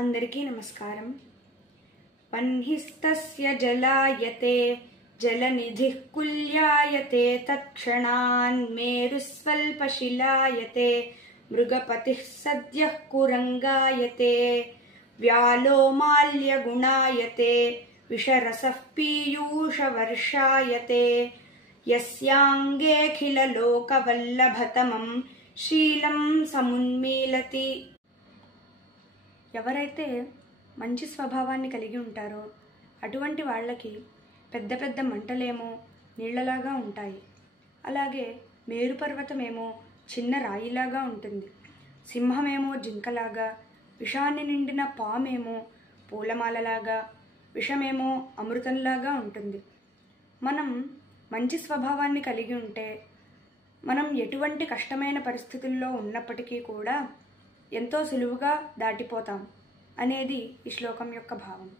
అందరికీ నమస్కారం. వన్హిస్తస్య జలాయతే జలనిధిః కుల్యాయతే తత్క్షణాన్ మేరుస్వల్పశిలాయతే మృగపతిః సద్యః కురంగాయతే వ్యాలోమాల్యగుణాయతే విషరసః పీయూషవర్షాయతే యస్యాంగేఖిలలోకవల్లభతమం శీలం సమున్మీలతి. ఎవరైతే మంచి స్వభావాన్ని కలిగి ఉంటారో అటువంటి వాళ్ళకి పెద్ద పెద్ద మంటలేమో నీళ్లలాగా ఉంటాయి. అలాగే మేరుపర్వతమేమో చిన్న రాయిలాగా ఉంటుంది. సింహమేమో జింకలాగా, విషాన్ని నిండిన పామేమో పూలమాలలాగా, విషమేమో అమృతంలాగా ఉంటుంది. మనం మంచి స్వభావాన్ని కలిగి ఉంటే మనం ఎటువంటి కష్టమైన పరిస్థితుల్లో ఉన్నప్పటికీ కూడా ఎంతో సులువుగా దాటిపోతాం అనేది ఈ శ్లోకం యొక్క భావం.